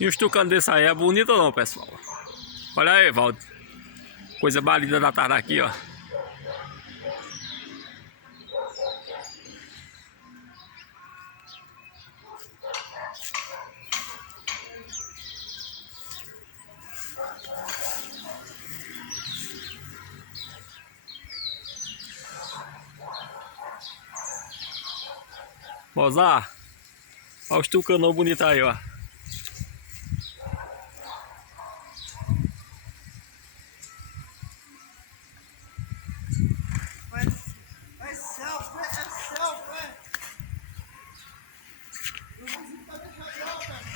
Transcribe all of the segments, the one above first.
E os tucanos desse aí é bonito ou não, pessoal? Olha aí, Valdo. Coisa mais linda da tarde aqui, ó. Mozart, olha os tucanão bonito aí, ó. É selfie, é selfie. O vizinho tá deixando ó, velho.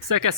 Você quer ser